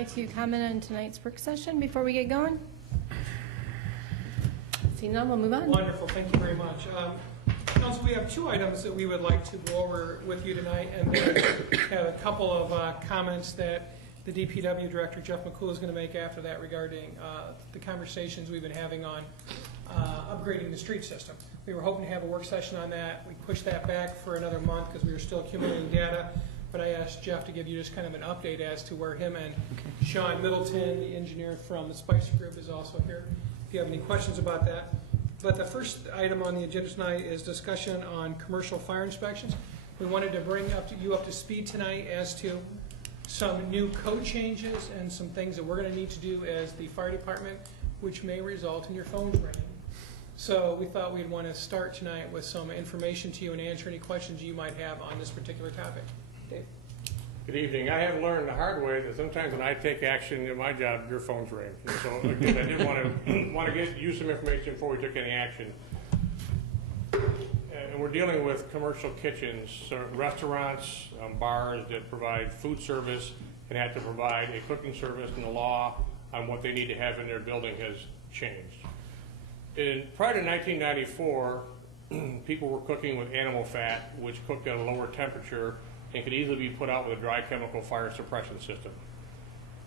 like to comment on tonight's work session before we get going? Seeing none, we'll move on. Wonderful, thank you very much. Council, we have 2 items that we would like to go over with you tonight, and then have a couple of comments that the DPW Director, Jeff McCool, is going to make after that regarding the conversations we've been having on upgrading the street system. We were hoping to have a work session on that. We pushed that back for another month because we were still accumulating data, but I asked Jeff to give you just kind of an update as to where him and Sean Middleton, the engineer from the Spicer Group, is also here. If you have any questions about that. But the first item on the agenda tonight is discussion on commercial fire inspections. We wanted to bring you up to speed tonight as to some new code changes and some things that we're going to need to do as the fire department, which may result in your phones ringing. So we thought we'd want to start tonight with some information to you and answer any questions you might have on this particular topic. Dave? Good evening. I have learned the hard way that sometimes when I take action in my job, your phones ring. And so again, I did want to get you some information before we took any action. And we're dealing with commercial kitchens, so restaurants, bars that provide food service and have to provide a cooking service, and the law on what they need to have in their building has changed. Prior to 1994, people were cooking with animal fat, which cooked at a lower temperature and could easily be put out with a dry chemical fire suppression system.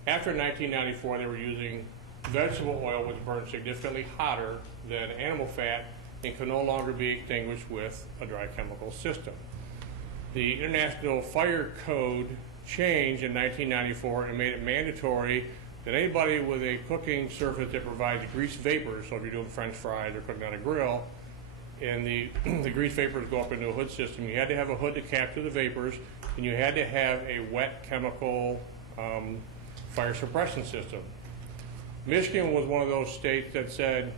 After 1994, they were using vegetable oil, which burned significantly hotter than animal fat and could no longer be extinguished with a dry chemical system. The International Fire Code changed in 1994 and made it mandatory that anybody with a cooking surface that provides grease vapors, so if you're doing French fries or cooking on a grill, and the grease vapors go up into a hood system, you had to have a hood to capture the vapors, and you had to have a wet chemical fire suppression system. Michigan was one of those states that said,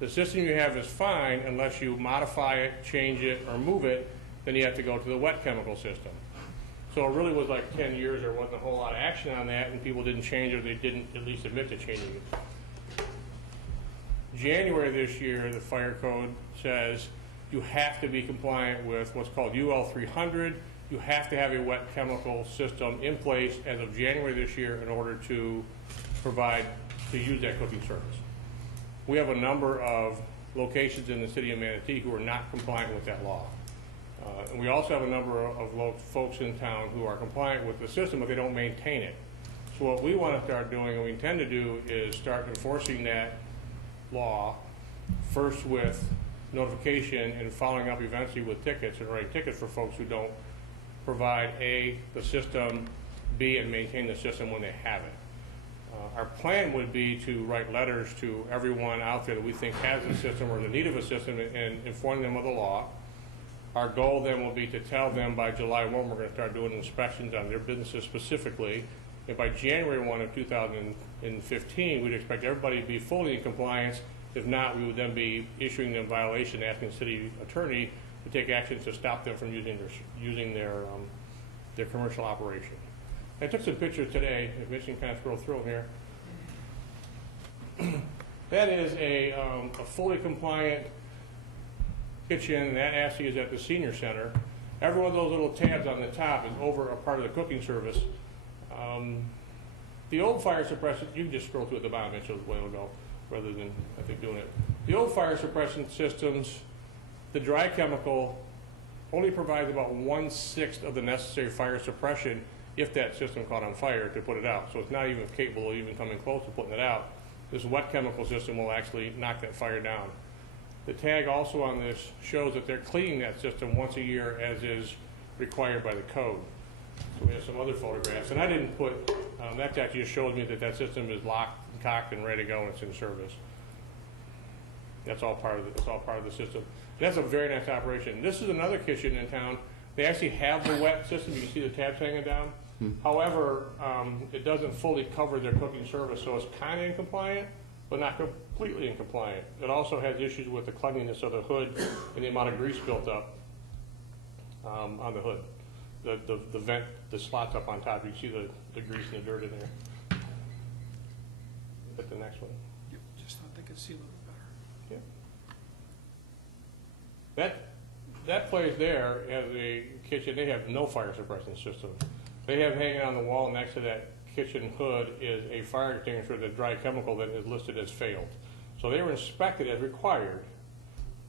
the system you have is fine unless you modify it, change it, or move it, then you have to go to the wet chemical system. So it really was like 10 years, there wasn't a whole lot of action on that, and people didn't change it, or they didn't at least admit to changing it. January this year, the fire code says you have to be compliant with what's called UL 300. You have to have a wet chemical system in place as of January this year in order to use that cooking service. We have a number of locations in the city of Manistee who are not compliant with that law. And we also have a number of folks in town who are compliant with the system, but they don't maintain it. So what we want to start doing, and we intend to do, is start enforcing that law, first with notification and following up eventually with tickets, and writing tickets for folks who don't provide A, the system, B, and maintain the system when they have it. Our plan would be to write letters to everyone out there that we think has a system or the need of a system and inform them of the law. Our goal then will be to tell them by July 1 we're going to start doing inspections on their businesses specifically. And by January 1 of 2015, we'd expect everybody to be fully in compliance. If not, we would then be issuing them a violation, asking the city attorney to take action to stop them from using their commercial operation. I took some pictures today, if Mitch can kind of scroll through them here. That is a fully compliant kitchen, and that actually is at the senior center. Every one of those little tabs on the top is over a part of the cooking service. The old fire suppression, you can just scroll through at the bottom, it shows a while ago, rather than, I think, doing it. The old fire suppression systems, the dry chemical only provides about 1/6 of the necessary fire suppression if that system caught on fire to put it out. So it's not even capable of even coming close to putting it out. This wet chemical system will actually knock that fire down. The tag also on this shows that they're cleaning that system once a year as is required by the code. So we have some other photographs, and I didn't put, that actually just shows me that that system is locked and cocked and ready to go and it's in service. That's all part of the system. That's a very nice operation. This is another kitchen in town. They actually have the wet system. You can see the tabs hanging down. However, it doesn't fully cover their cooking service, so it's kind of incompliant, but not completely incompliant. It also has issues with the cleanliness of the hood and the amount of grease built up on the hood. The vent, the slots up on top, you can see the grease and the dirt in there. At the next one. Yep, just thought they could see a little bit better. Yeah. That place there as a kitchen, they have no fire suppression system. They have hanging on the wall next to that kitchen hood is a fire extinguisher, the dry chemical that is listed as failed. So they were inspected as required.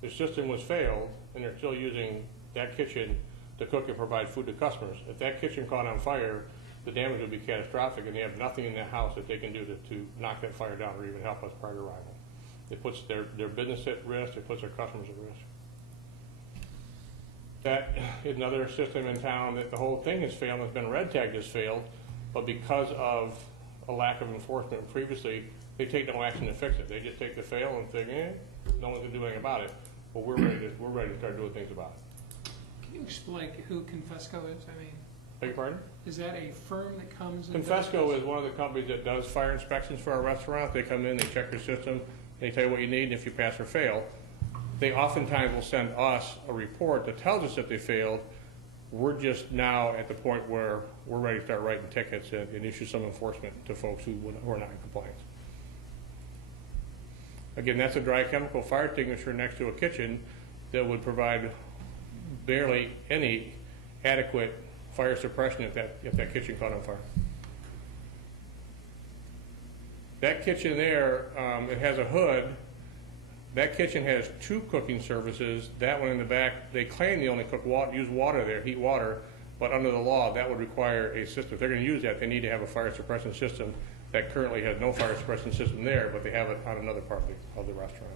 The system was failed, and they're still using that kitchen to cook and provide food to customers. If that kitchen caught on fire, the damage would be catastrophic, and they have nothing in their house that they can do to knock that fire down or even help us prior to arrival. It puts their business at risk, it puts their customers at risk. That is another system in town that the whole thing has failed, it's been red tagged as failed, but because of a lack of enforcement previously, they take no action to fix it. They just take the fail and think, no one can do anything about it. But we're ready to start doing things about it. Can you explain who Confesco is? I mean, Beg your pardon? is that a firm that comes and Confesco is one of the companies that does fire inspections for our restaurant. They come in, they check your system, they tell you what you need, and if you pass or fail. They oftentimes will send us a report that tells us that they failed. We're just now at the point where we're ready to start writing tickets and issue some enforcement to folks who are not in compliance. Again, that's a dry chemical fire extinguisher next to a kitchen that would provide barely any adequate fire suppression if that kitchen caught on fire. That kitchen there, it has a hood. That kitchen has 2 cooking services. That one in the back, they claim they only use water there, heat water, but under the law, that would require a system. If they're going to use that, they need to have a fire suppression system that currently has no fire suppression system there, but they have it on another part of the restaurant.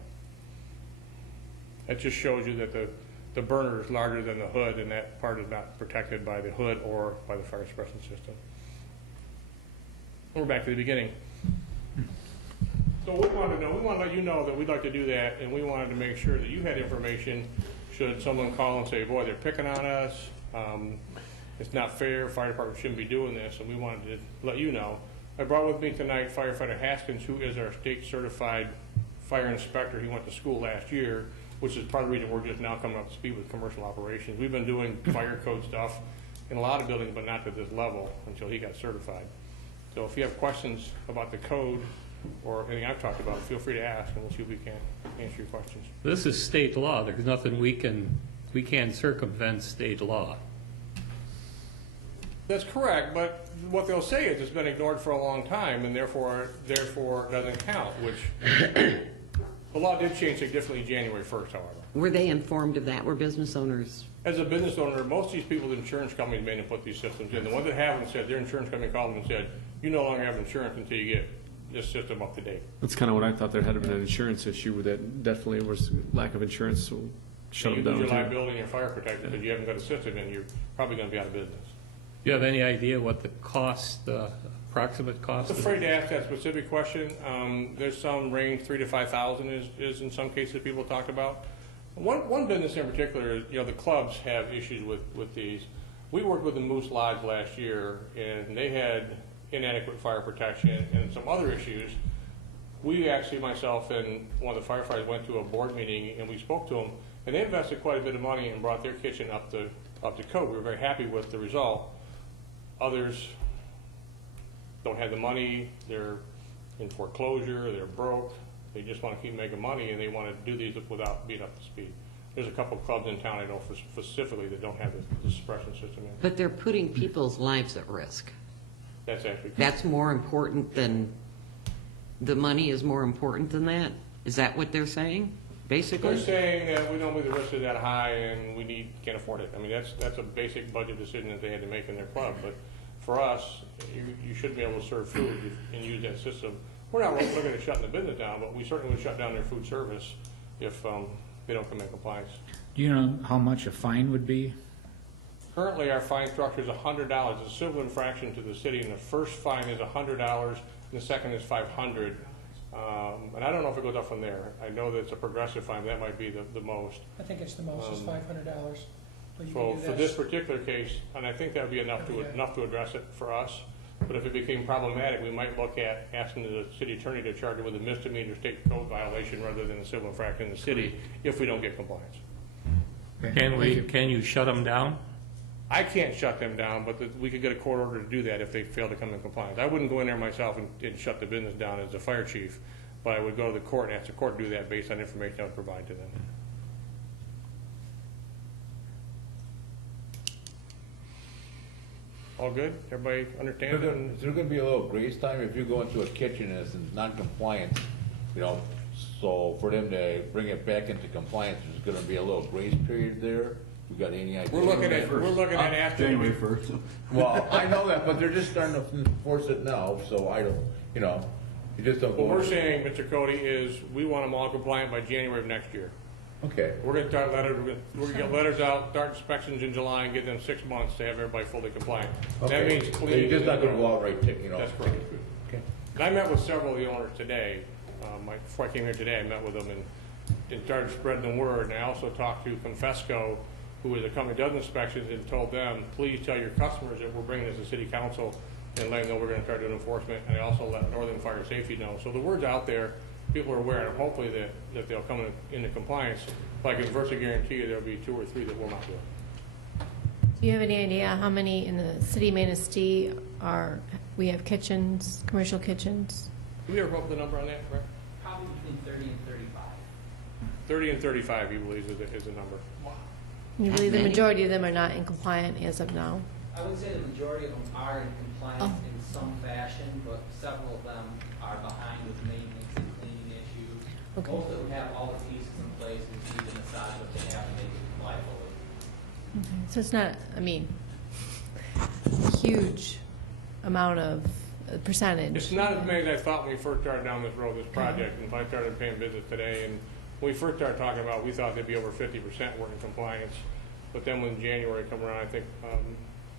That just shows you that the burner is larger than the hood, and that part is not protected by the hood or by the fire suppression system. We're back to the beginning. So we want to let you know that we'd like to do that, and we wanted to make sure that you had information should someone call and say, boy, they're picking on us, it's not fair, fire department shouldn't be doing this, and we wanted to let you know. I brought with me tonight Firefighter Haskins, who is our state certified fire inspector. He went to school last year, which is part of the reason we're just now coming up to speed with commercial operations. We've been doing fire code stuff in a lot of buildings, but not to this level until he got certified. So if you have questions about the code or anything I've talked about, feel free to ask, and we'll see if we can answer your questions. This is state law. There's nothing we can't circumvent state law. That's correct, but what they'll say is it's been ignored for a long time, and therefore doesn't count, which the law did change significantly January 1st, however. Were they informed of that? Were business owners? As a business owner, most of these people, the insurance companies made them put these systems in. The ones that haven't said, their insurance company called them and said, you no longer have insurance until you get this system up to date. That's kind of what I thought. There had been an insurance issue with that. Definitely was lack of insurance, so shut them down. You lose your liability and your fire protection because you haven't got a system, and you're probably going to be out of business. Do you have any idea what the cost, approximate cost? I'm afraid to ask that specific question. There's some range, 3,000 to 5,000 is in some cases people talk about. One business in particular is, the clubs have issues with these. We worked with the Moose Lodge last year, and they had inadequate fire protection and some other issues. We actually, myself and one of the firefighters, went to a board meeting and we spoke to them, and they invested quite a bit of money and brought their kitchen up to code. We were very happy with the result. Others don't have the money, they're in foreclosure, they're broke, they just want to keep making money, and they want to do these without being up to speed. There's a couple of clubs in town I know specifically that don't have the suppression system in. But they're putting people's lives at risk. That's actually. That's more important than, the money is more important than that? Is that what they're saying, basically? They're saying that we don't believe the risk is that high and we can't afford it. I mean, that's a basic budget decision that they had to make in their club. But for us, you should be able to serve food and use that system. We're not looking at shutting the business down, but we certainly would shut down their food service if they don't come in compliance. Do you know how much a fine would be? Currently, our fine structure is $100. It's a civil infraction to the city, and the first fine is $100, and the second is $500. And I don't know if it goes up from there. I know that it's a progressive fine. That might be the most. I think it's the most is $500. So for this particular case, and I think that would be enough to address it for us. But if it became problematic, we might look at asking the city attorney to charge it with a misdemeanor state code violation rather than a civil infraction in the city if we don't get compliance. Can you shut them down? I can't shut them down, but we could get a court order to do that if they fail to come in compliance. I wouldn't go in there myself and shut the business down as a fire chief, but I would go to the court and ask the court to do that based on information I would provide to them. All good? Everybody understand it? Is there gonna be a little grace time if you go into a kitchen and it's in non-compliance, you know, so for them to bring it back into compliance, there's gonna be a little grace period there? You got any idea? We're looking at after. January 1st. Well, I know that, but they're just starting to enforce it now, so I don't, you know, you just don't go. What we're saying, Mr. Cody, is we want them all compliant by January of next year. Okay. We're gonna start letters, we're gonna get letters out, start inspections in July, and get them 6 months to have everybody fully compliant. That Okay. means So clean. you're just not gonna go out right, you know? That's correct. Okay. And I met with several of the owners today. Before I came here today, I met with them and started spreading the word. And I also talked to Confesco, who is a company that does inspections, and told them, please tell your customers that we're bringing this to city council and letting them know we're gonna start doing enforcement. And I also let Northern Fire Safety know. So the word's out there, people are aware, and hopefully that they'll come into compliance. But I can virtually guarantee you there'll be 2 or 3 that will not do it. Do you have any idea how many in the city of Manistee we have kitchens, commercial kitchens? Do we ever come up with a number on that, Rick? Probably between 30 and 35. 30 and 35, he believes, is the number. You believe the majority of them are not in compliant as of now? I would say the majority of them are in compliance Oh. in some fashion, but several of them are behind with maintenance and cleaning issues. Okay. Most of them have all the pieces in place and see the massage what they have and they can comply fully. So it's not, I mean, huge amount of percentage. It's not as many as I thought when we first started down this road, this project, and if I started paying business today, and when we first started talking about, we thought they'd be over 50% were in compliance, but then when January come around, I think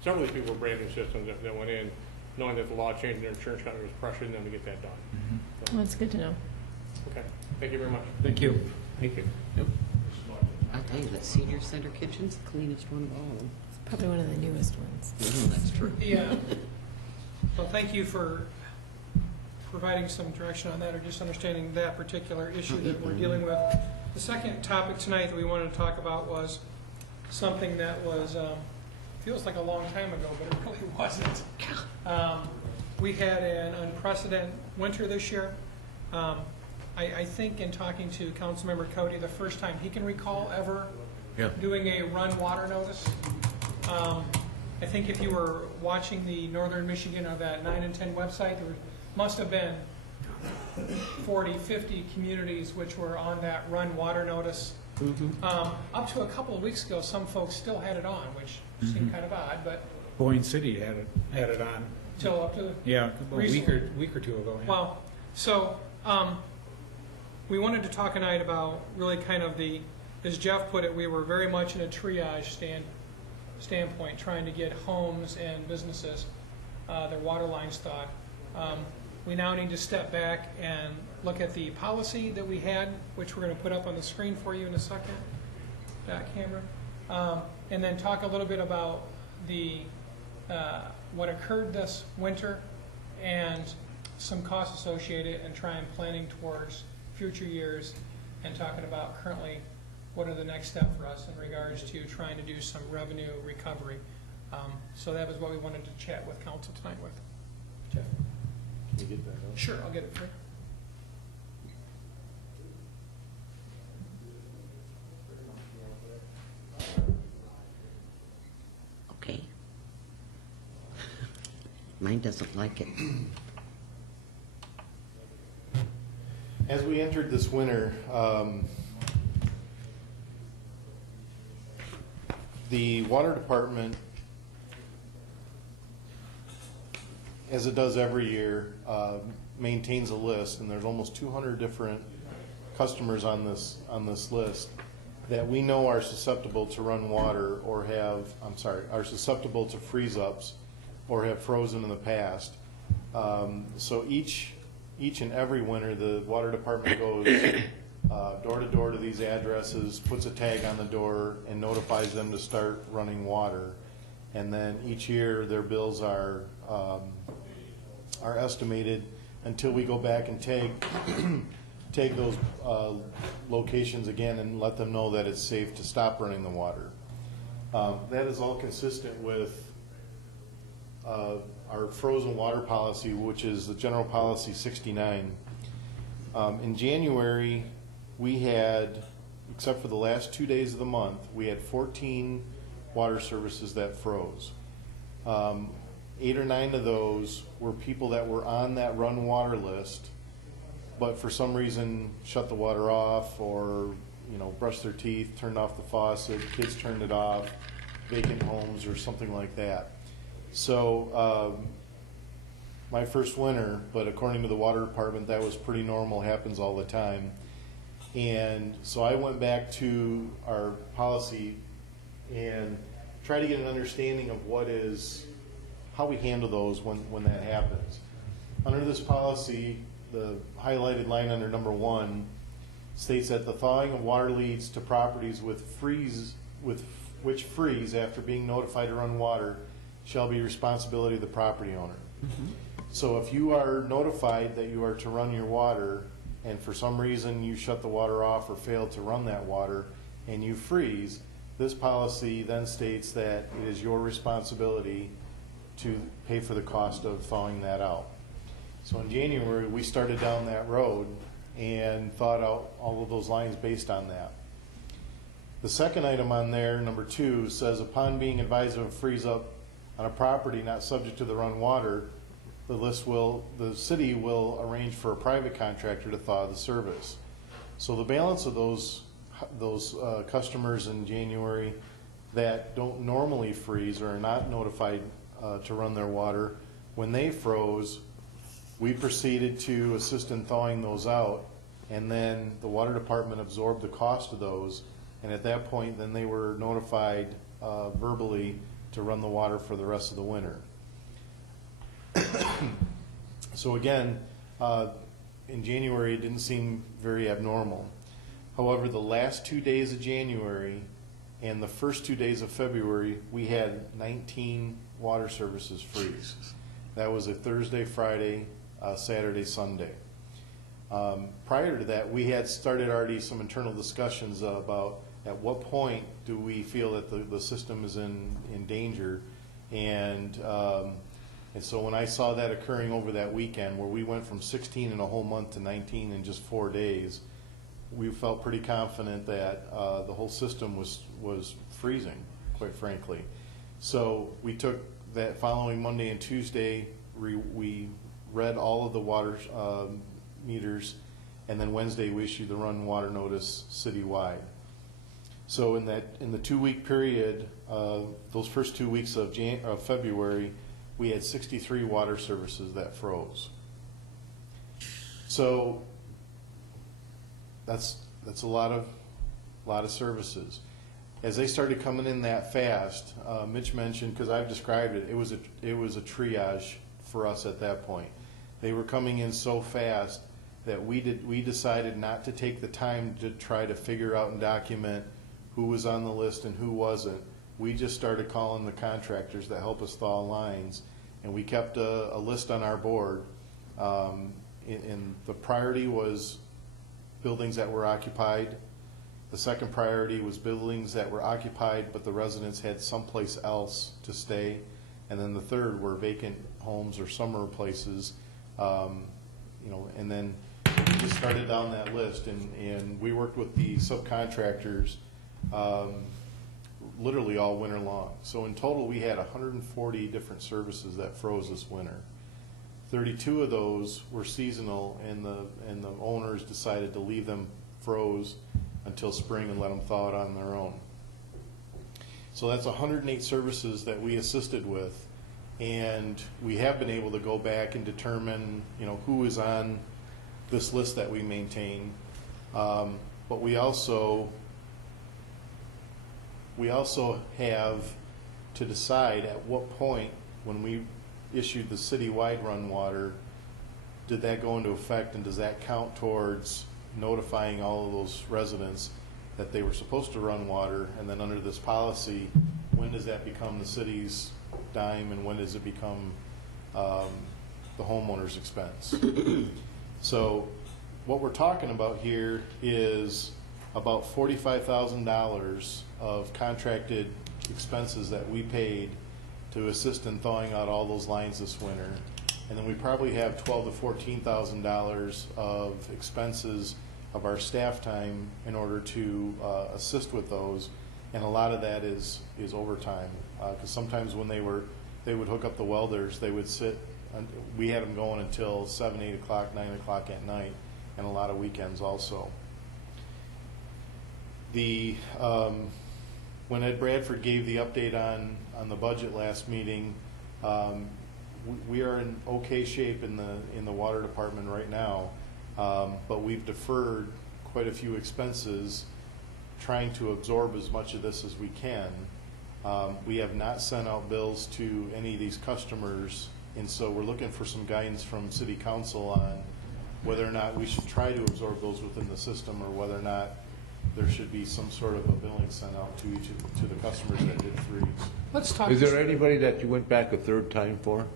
several of these people were brand new systems that went in, knowing that the law changed, and their insurance company was pressuring them to get that done. So, Well, that's good to know. okay, thank you very much. Thank you. Thank you. I'll tell you, that senior center kitchen's the cleanest one of all of them. It's probably one of the newest ones. That's true. Yeah. Well, thank you for providing some direction on that, or just understanding that particular issue that we're dealing with. The second topic tonight that we wanted to talk about was something that was, feels like a long time ago, but it really wasn't. We had an unprecedented winter this year. I think in talking to Councilmember Cody, the first time he can recall ever doing a run water notice. I think if you were watching the Northern Michigan or that 9 and 10 website, there must have been 40, 50 communities which were on that run water notice. Up to a couple of weeks ago, some folks still had it on, which seemed kind of odd, but Boyne City had it on. till up to Yeah, a week or two ago. Yeah. well, so we wanted to talk tonight about really kind of the, as Jeff put it, we were very much in a triage standpoint, trying to get homes and businesses their water lines thawed. We now need to step back and look at the policy that we had, which we're going to put up on the screen for you in a second, that camera, and then talk a little bit about the what occurred this winter and some costs associated, and try and planning towards future years, and talking about currently what are the next step for us in regards to trying to do some revenue recovery. So that was what we wanted to chat with council tonight with. Jeff? Can you get that? Sure, I'll get it for you. Okay. Mine doesn't like it. As we entered this winter, the water department, as it does every year, maintains a list, and there's almost 200 different customers on this list that we know are susceptible to run water or are susceptible to freeze-ups or have frozen in the past. So each and every winter, the water department goes door to door to these addresses, puts a tag on the door, and notifies them to start running water. And then each year, their bills are estimated until we go back and take those locations again and let them know that it's safe to stop running the water. That is all consistent with our frozen water policy, which is the General Policy 69. In January, we had, except for the last 2 days of the month, we had 14 water services that froze. 8 or 9 of those were people that were on that run water list, but for some reason shut the water off, or brushed their teeth, turned off the faucet, kids turned it off, vacant homes or something like that. So my first winter, but according to the water department, that was pretty normal, happens all the time. And so I went back to our policy and tried to get an understanding of how we handle those when that happens. Under this policy, the highlighted line under number 1 states that the thawing of water leads to properties which freeze after being notified to run water shall be responsibility of the property owner. So if you are notified that you are to run your water, and for some reason you shut the water off or fail to run that water and you freeze, this policy then states that it is your responsibility to pay for the cost of thawing that out. So in January, we started down that road and thought out all of those lines based on that. The second item on there, number 2, says upon being advised of a freeze up on a property not subject to the run water, the city will arrange for a private contractor to thaw the service. So the balance of those customers in January that don't normally freeze or are not notified to run their water, when they froze, we proceeded to assist in thawing those out, and then the water department absorbed the cost of those, and at that point then they were notified verbally to run the water for the rest of the winter. So again, in January it didn't seem very abnormal. However, the last 2 days of January and the first 2 days of February, we had 19 water services freeze. That was a Thursday, Friday, Saturday, Sunday. Prior to that, we had started already some internal discussions about at what point do we feel that the system is in danger, and so when I saw that occurring over that weekend, where we went from 16 in a whole month to 19 in just 4 days, we felt pretty confident that the whole system was freezing, quite frankly. So we took that following Monday and Tuesday, we read all of the water meters, and then Wednesday we issued the run water notice citywide. So in the 2-week period, those first 2 weeks of February, we had 63 water services that froze. So that's a lot of services. As they started coming in that fast, Mitch mentioned, because I've described it, it was a triage for us at that point. They were coming in so fast that we decided not to take the time to try to figure out and document who was on the list and who wasn't. We just started calling the contractors that help us thaw lines, and we kept a list on our board. And the priority was buildings that were occupied. The second priority was buildings that were occupied, but the residents had someplace else to stay. And then the third were vacant homes or summer places. And then we just started down that list, and we worked with the subcontractors literally all winter long. So in total, we had 140 different services that froze this winter. 32 of those were seasonal, and the owners decided to leave them froze until spring and let them thaw it on their own. So that's 108 services that we assisted with, and we have been able to go back and determine, who is on this list that we maintain. But we also have to decide at what point, when we issued the citywide run water, did that go into effect, and does that count towards notifying all of those residents that they were supposed to run water? And then under this policy, when does that become the city's dime, and when does it become the homeowner's expense? So what we're talking about here is about $45,000 of contracted expenses that we paid to assist in thawing out all those lines this winter. And then we probably have $12,000 to $14,000 of expenses of our staff time in order to assist with those. And a lot of that is overtime, because sometimes when they were they would hook up the welders, they would sit, we had them going until 7, 8 o'clock, 9 o'clock at night, and a lot of weekends also. The, when Ed Bradford gave the update on the budget last meeting, we are in okay shape in the water department right now, but we've deferred quite a few expenses, trying to absorb as much of this as we can. We have not sent out bills to any of these customers, and so we're looking for some guidance from City Council on whether or not we should try to absorb those within the system, or whether or not there should be some sort of a billing sent out to to the customers that did freeze. Let's talk. Is there anybody that you went back a third time for?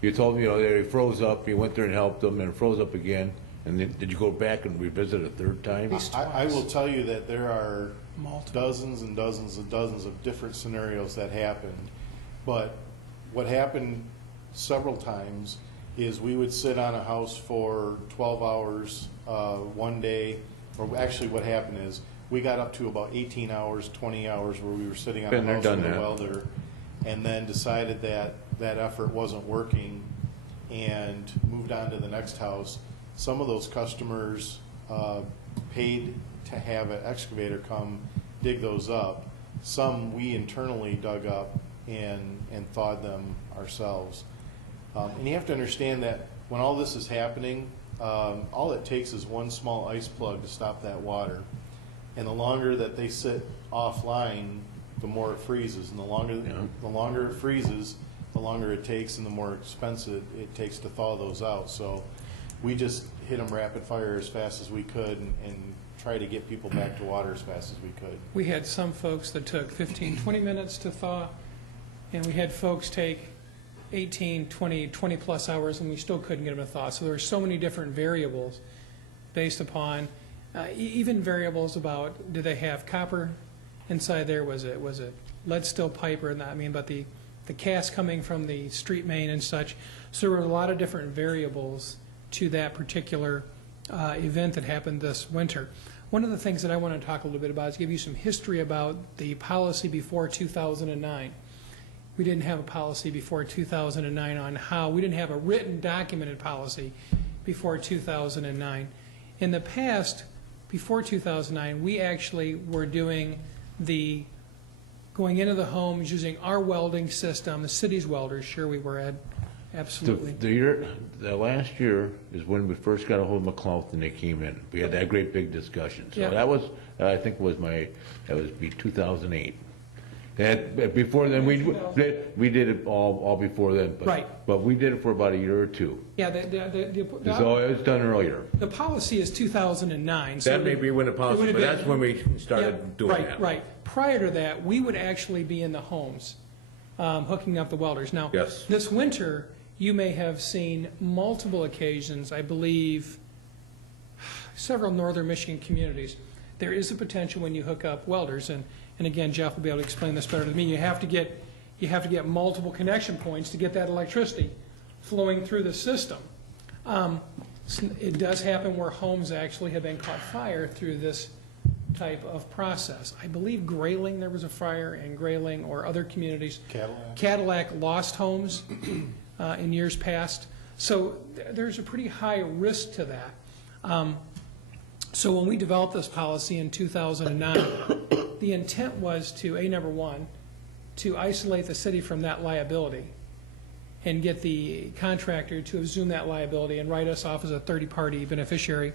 You told me, they froze up, you went there and helped them, and it froze up again, and then did you go back and revisit a third time? I will tell you that there are dozens and dozens and dozens of different scenarios that happened, but what happened several times is we would sit on a house for 12 hours one day, or actually what happened is we got up to about 18 hours, 20 hours where we were sitting on a house with a welder, and then decided that that effort wasn't working and moved on to the next house. Some of those customers paid to have an excavator come dig those up. Some we internally dug up and thawed them ourselves. And you have to understand that when all this is happening, all it takes is one small ice plug to stop that water. And the longer that they sit offline, the more it freezes. And the longer it freezes, the longer it takes and the more expensive it takes to thaw those out. So we just hit them rapid fire as fast as we could and try to get people back to water as fast as we could. We had some folks that took 15, 20 minutes to thaw, and we had folks take 18, 20 plus hours, and we still couldn't get them to thaw. So there were so many different variables based upon even variables about, do they have copper inside there? Was it lead steel pipe or not? I mean, but the cast coming from the street main and such. So there were a lot of different variables to that particular event that happened this winter. One of the things that I want to talk a little bit about is give you some history about the policy before 2009. We didn't have a policy before 2009 on how, we didn't have a written documented policy before 2009. In the past, before 2009, we actually were doing going into the homes using our welding system, the city's welders. Sure we were, Ed. Absolutely. The last year is when we first got a hold of McLeod and they came in. We had that great big discussion. So that was, I think that was 2008. That, before then, we did it all before then. But, right. But we did it for about a year or two. Yeah, So it was done earlier. The policy is 2009. So that may be when the policy, but that's when we started doing that. Right. Prior to that, we would actually be in the homes hooking up the welders. Now, Yes. This winter, you may have seen multiple occasions, I believe, several northern Michigan communities. There is a potential when you hook up welders, and again, Jeff will be able to explain this better than me. You have to get multiple connection points to get that electricity flowing through the system. It does happen where homes actually have been caught fire through this type of process. I believe Grayling, there was a fire in Grayling, or other communities. Cadillac lost homes in years past. So there's a pretty high risk to that. So when we developed this policy in 2009, the intent was to, number one, to isolate the city from that liability and get the contractor to assume that liability and write us off as a third-party beneficiary,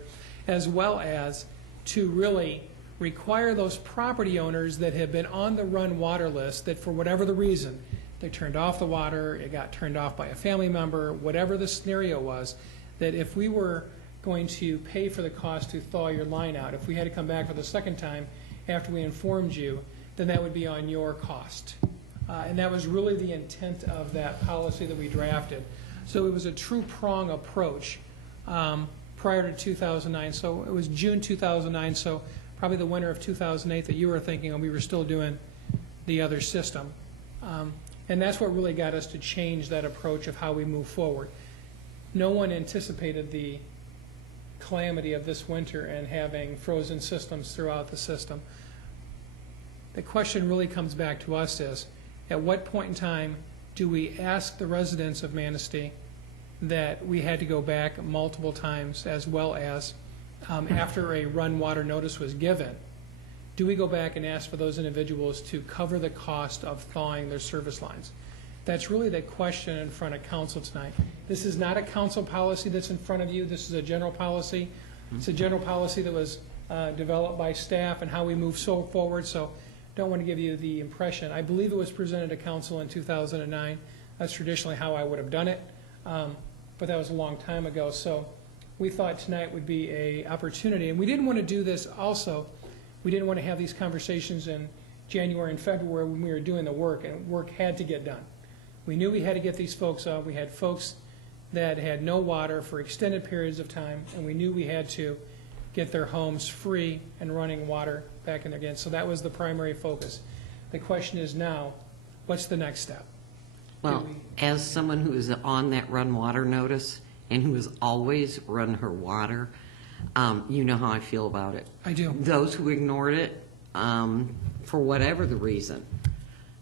as well as to really require those property owners that have been on the run water list, that for whatever the reason, they turned off the water, it got turned off by a family member, whatever the scenario was, that if we were going to pay for the cost to thaw your line out, if we had to come back for the second time after we informed you, then that would be on your cost. And that was really the intent of that policy that we drafted. So it was a true prong approach prior to 2009. So it was June 2009, so probably the winter of 2008 that you were thinking of, we were still doing the other system. And that's what really got us to change that approach of how we move forward. No one anticipated the calamity of this winter and having frozen systems throughout the system. The question really comes back to us is, at what point in time do we ask the residents of Manistee that we had to go back multiple times, as well as after a run water notice was given, do we go back and ask for those individuals to cover the cost of thawing their service lines? That's really the question in front of council tonight. This is not a council policy that's in front of you. This is a general policy. It's a general policy that was developed by staff and how we move so forward. So don't want to give you the impression. I believe it was presented to council in 2009. That's traditionally how I would have done it, but that was a long time ago. So we thought tonight would be an opportunity, and we didn't want to do this also. We didn't want to have these conversations in January and February when we were doing the work, and work had to get done. We knew we had to get these folks out. We had folks that had no water for extended periods of time, and we knew we had to get their homes free and running water back in there again. So that was the primary focus. The question is now, what's the next step? Well, as someone who is on that run water notice and who has always run her water, you know how I feel about it. I do. Those who ignored it, for whatever the reason,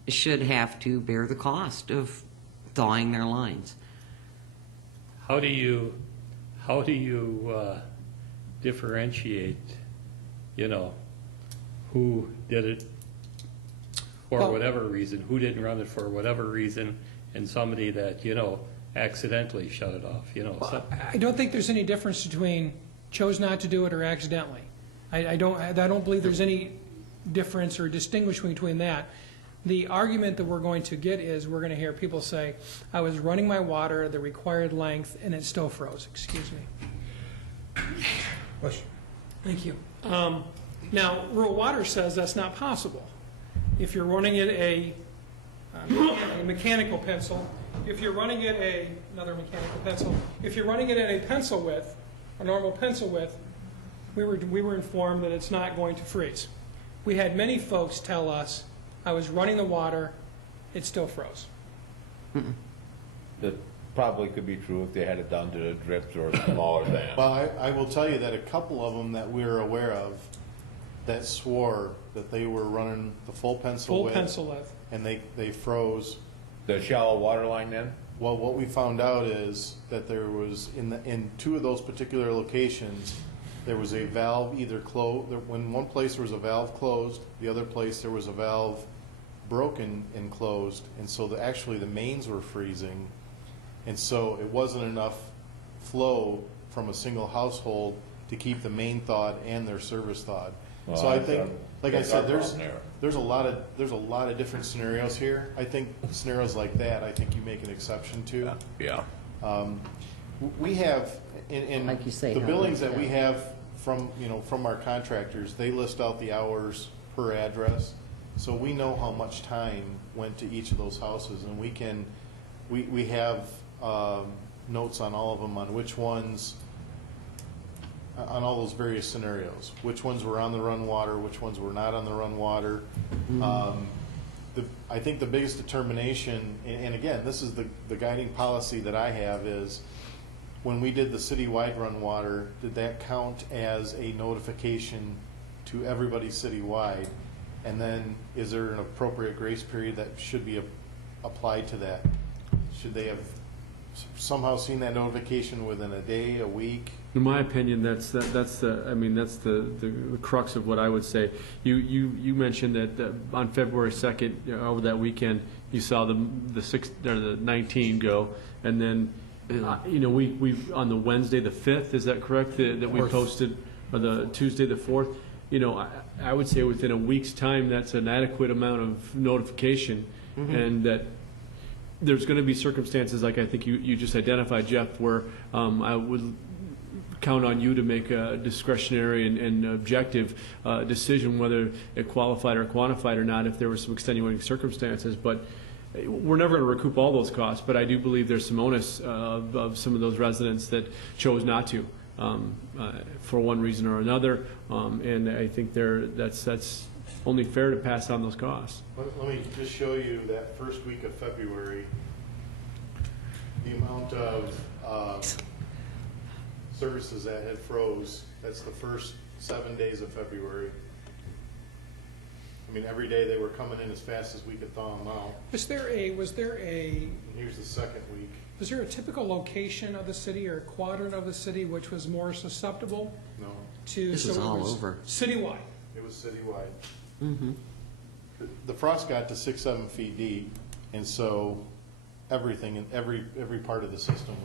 should have to bear the cost of thawing their lines. How do you differentiate, who did it for Well, whatever reason, who didn't run it for whatever reason, and somebody that, accidentally shut it off, so- I don't think there's any difference between chose not to do it or accidentally. I don't believe there's any difference or distinguishing between that. The argument that we're going to get is we're going to hear people say, I was running my water the required length and it still froze. Excuse me. Question. Thank you. Now, rural water says that's not possible. If you're running it a mechanical pencil, if you're running it another mechanical pencil, if you're running it at a pencil width, a normal pencil width, we were informed that it's not going to freeze. We had many folks tell us, I was running the water, it still froze. That probably could be true if they had it down to the drips or smaller than. Well, I will tell you that a couple of them that we're aware of that swore that they were running the full pencil width. Full pencil width. And they froze. The shallow water line then? Well, what we found out is that there was, in two of those particular locations, there was a valve either closed, when one place there was a valve closed, the other place there was a valve broken and closed, and so actually the mains were freezing, and so it wasn't enough flow from a single household to keep the main thawed and their service thawed. Well, So I think, like I that's said, our there's problem there. there's a lot of different scenarios here. I think scenarios like that, I think you make an exception to. Yeah. We have, in Like you say, the how billings that's that we done. have from our contractors, they list out the hours per address. So we know how much time went to each of those houses, and we have notes on all of them on which ones, on all those various scenarios, which ones were on the run water, which ones were not on the run water. I think the biggest determination, and again, this is the guiding policy that I have, is when we did the citywide run water, did that count as a notification to everybody citywide? And then is there an appropriate grace period that should be applied to that? Should they have somehow seen that notification within a day, a week? In my opinion, that's the crux of what I would say. You mentioned that on February 2nd, over that weekend, you saw the 19 go, and then we on the Wednesday the 5th, is that correct? That we posted, or the Tuesday the 4th. I would say within a week's time, that's an adequate amount of notification, and that there's going to be circumstances like I think you just identified, Jeff, where I would count on you to make a discretionary and objective decision whether it qualified or quantified or not if there were some extenuating circumstances. But we're never going to recoup all those costs, but I do believe there's some onus of some of those residents that chose not to for one reason or another, and I think that's only fair to pass on those costs. Let me just show you that first week of February, the amount of services that had froze. That's the first 7 days of February. I mean, every day they were coming in as fast as we could thaw them out. Was there a, And here's the second week. was there a typical location of the city or a quadrant of the city which was more susceptible No, to? This so is it all was over. Citywide. it was citywide. Mm-hmm. The frost got to 6-7 feet deep, and so everything in every part of the system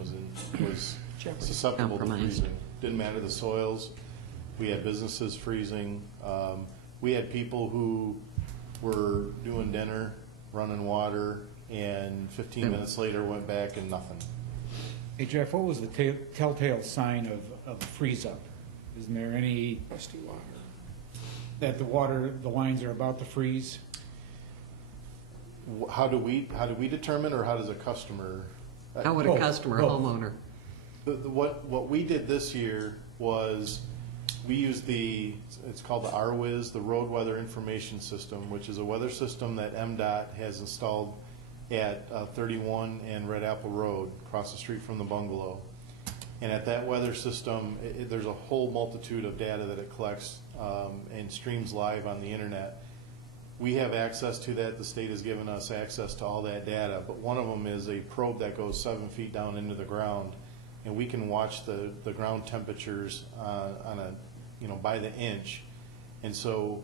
was susceptible to Compromised. freezing. Didn't matter the soils. We had businesses freezing. We had people who were doing dinner, running water, and 15 minutes later went back and nothing. Hey Jeff, what was the telltale sign of freeze up? Isn't there any, Rusty water. that the lines are about to freeze? How do we determine, or how does a customer? How would a Oh, customer, oh. homeowner? What we did this year was, we used it's called the RWIS, the Road Weather Information System, which is a weather system that MDOT has installed at 31 and Red Apple Road, across the street from the bungalow. And at that weather system, there's a whole multitude of data that it collects and streams live on the internet. We have access to that. The state has given us access to all that data, but one of them is a probe that goes 7 feet down into the ground, and we can watch the ground temperatures on a, by the inch. And so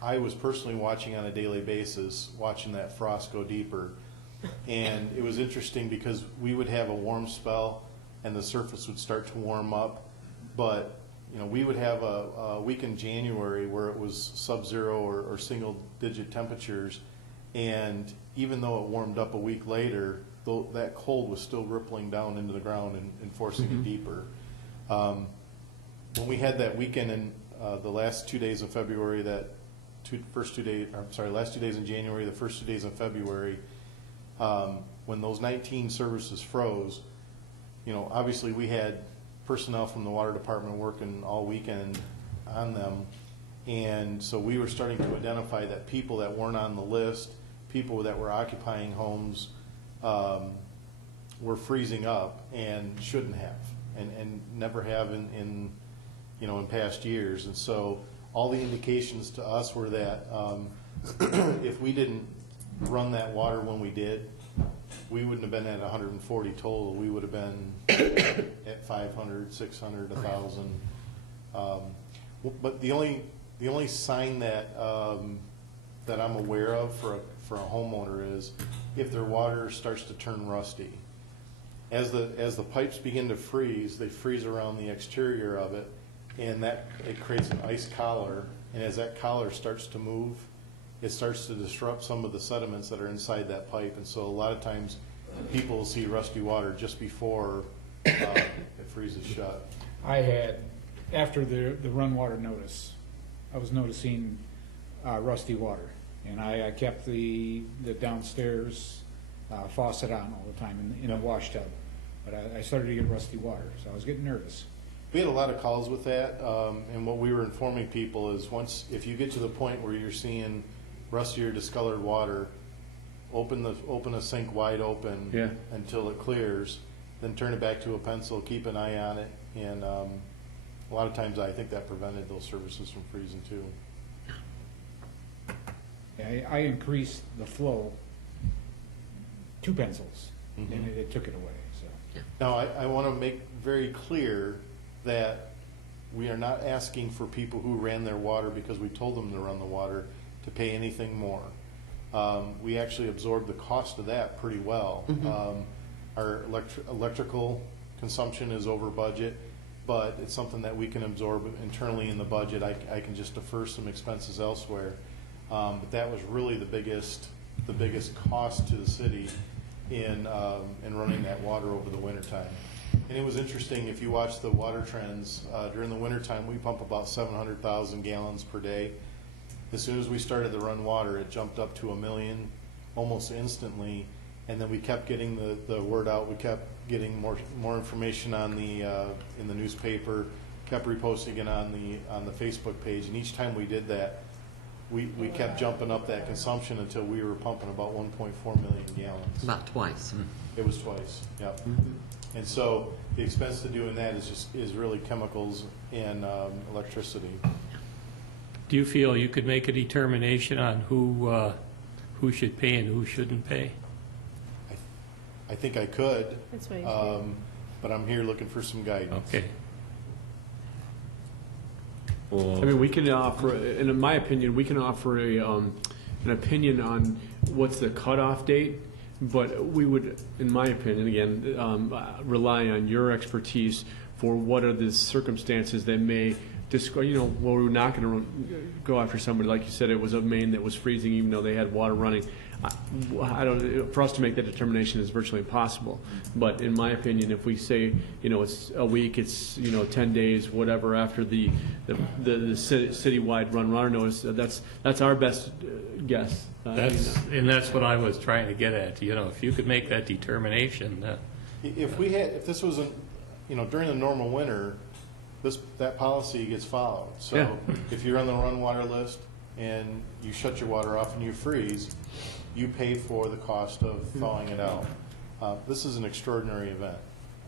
I was personally watching on a daily basis, watching that frost go deeper. And it was interesting because we would have a warm spell and the surface would start to warm up, but we would have a week in January where it was sub-zero or single-digit temperatures, and even though it warmed up a week later, that cold was still rippling down into the ground and forcing it deeper. When we had that weekend in the last 2 days of February, last 2 days in January, the first 2 days in February, when those 19 services froze, obviously we had personnel from the water department working all weekend on them. And so we were starting to identify that people that weren't on the list, people that were occupying homes, were freezing up and shouldn't have, and never have in past years. And so all the indications to us were that if we didn't run that water when we did, we wouldn't have been at 140 total. We would have been at 500, 600, 1,000. But the only sign that that I'm aware of for a homeowner is if their water starts to turn rusty. As the pipes begin to freeze, they freeze around the exterior of it, and it creates an ice collar. And as that collar starts to move, it starts to disrupt some of the sediments that are inside that pipe. And so a lot of times people will see rusty water just before it freezes shut. I had, after the run water notice, I was noticing rusty water. And I kept the downstairs faucet on all the time in a wash tub. But I started to get rusty water, so I was getting nervous. We had a lot of calls with that, and what we were informing people is if you get to the point where you're seeing rusty or discolored water, open a sink wide open until it clears, then turn it back to a pencil, keep an eye on it, and a lot of times I think that prevented those services from freezing too. Yeah, I increased the flow 2 pencils, and it took it away. So Now, I want to make very clear that we are not asking for people who ran their water because we told them to run the water to pay anything more. We actually absorbed the cost of that pretty well. Our electrical consumption is over budget, but it's something that we can absorb internally in the budget. I can just defer some expenses elsewhere. But that was really the biggest cost to the city in running that water over the wintertime. And it was interesting, if you watch the water trends, during the wintertime, we pump about 700,000 gallons per day. As soon as we started to run water, it jumped up to 1 million almost instantly. And then we kept getting the word out. We kept getting more information on in the newspaper, kept reposting it on the Facebook page. And each time we did that, we kept jumping up that consumption until we were pumping about 1.4 million gallons. About twice. It was twice, yep. And so the expense to doing that is really chemicals and electricity. Do you feel you could make a determination on who should pay and who shouldn't pay? I think I could, That's what he's saying. but I'm here looking for some guidance. Okay. I mean, we can offer, and in my opinion, we can offer an opinion on what's the cutoff date, but we would, in my opinion, again, rely on your expertise for what are the circumstances that may, where we're not going to go after somebody, like you said, it was a main that was freezing even though they had water running. I don't, for us to make that determination is virtually impossible. But in my opinion, if we say, it's a week, it's, 10 days, whatever, after the citywide run water notice, that's our best guess. That's what I was trying to get at. If you could make that determination. If this was during the normal winter, that policy gets followed. So Yeah. if you're on the run water list and you shut your water off and you freeze, you pay for the cost of thawing it out. This is an extraordinary event.